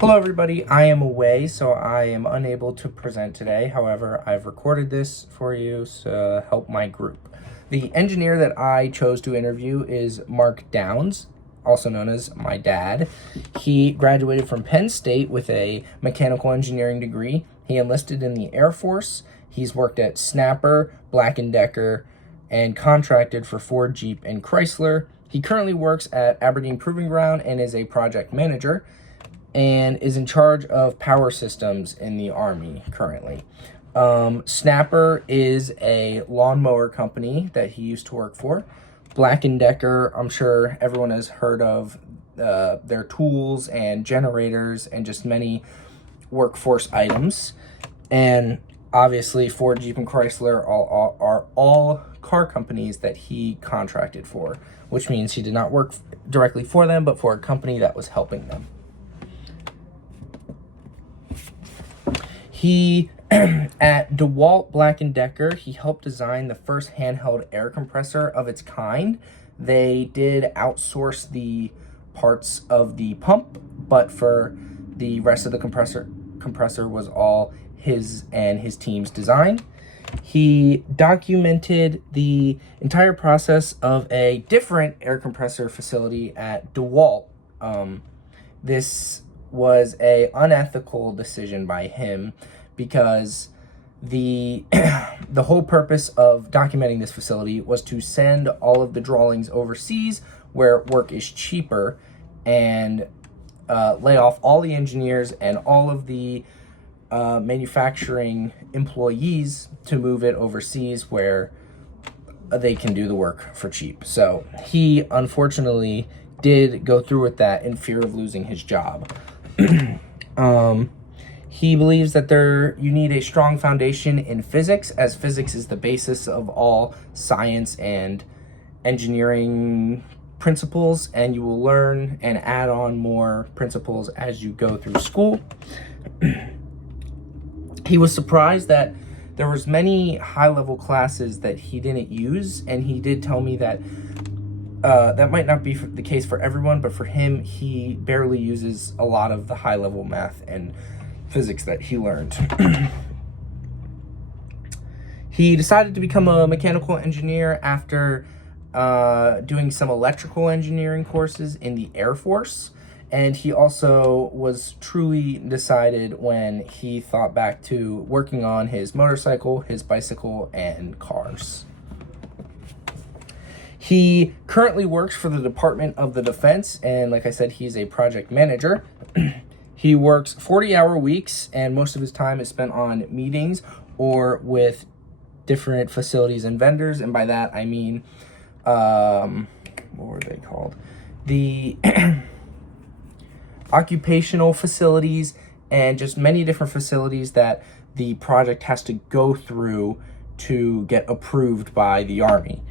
Hello everybody, I am away, so I am unable to present today. However, I've recorded this for you to help my group. The engineer that I chose to interview is Mark Downs, also known as my dad. He graduated from Penn State with a mechanical engineering degree. He enlisted in the Air Force. He's worked at Snapper, Black & Decker, and contracted for Ford, Jeep, and Chrysler. He currently works at Aberdeen Proving Ground and is a project manager, and is in charge of power systems in the Army currently. Snapper is a lawnmower company that he used to work for. Black & Decker, I'm sure everyone has heard of their tools and generators and just many workforce items. And obviously Ford, Jeep, and Chrysler are all car companies that he contracted for, which means he did not work directly for them, but for a company that was helping them. He, at DeWalt Black & Decker, he helped design the first handheld air compressor of its kind. They did outsource the parts of the pump, but for the rest of the compressor was all his and his team's design. He documented the entire process of a different air compressor facility at DeWalt. This was a unethical decision by him because the whole purpose of documenting this facility was to send all of the drawings overseas where work is cheaper and lay off all the engineers and all of the manufacturing employees to move it overseas where they can do the work for cheap. So he unfortunately did go through with that in fear of losing his job. He believes that you need a strong foundation in physics, as physics is the basis of all science and engineering principles, and you will learn and add on more principles as you go through school. He was surprised that there was many high-level classes that he didn't use, and he did tell me that that might not be the case for everyone, but for him, he barely uses a lot of the high-level math and physics that he learned. He decided to become a mechanical engineer after doing some electrical engineering courses in the Air Force, and he also was truly decided when he thought back to working on his motorcycle, his bicycle, and cars. He currently works for the Department of the Defense, and like I said, he's a project manager. He works 40-hour weeks, and most of his time is spent on meetings or with different facilities and vendors, and by that I mean, what were they called? The occupational facilities and just many different facilities that the project has to go through to get approved by the Army.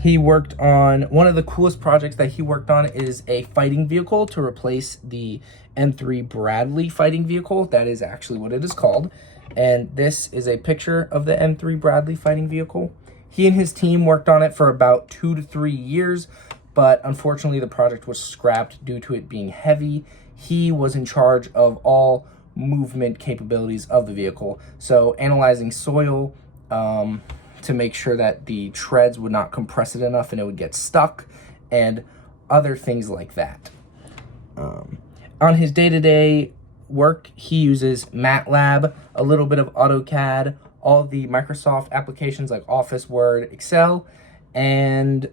He worked on, one of the coolest projects that he worked on is a fighting vehicle to replace the M3 Bradley fighting vehicle. That is actually what it is called. And this is a picture of the M3 Bradley fighting vehicle. He and his team worked on it for about 2 to 3 years, but unfortunately the project was scrapped due to it being heavy. He was in charge of all movement capabilities of the vehicle. So analyzing soil, to make sure that the treads would not compress it enough and it would get stuck, and other things like that. On his day-to-day work, he uses MATLAB, a little bit of AutoCAD, all of the Microsoft applications like Office, Word, Excel, and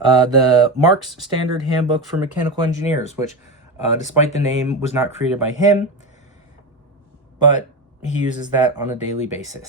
the Mark's Standard Handbook for Mechanical Engineers, which, despite the name, was not created by him, but he uses that on a daily basis.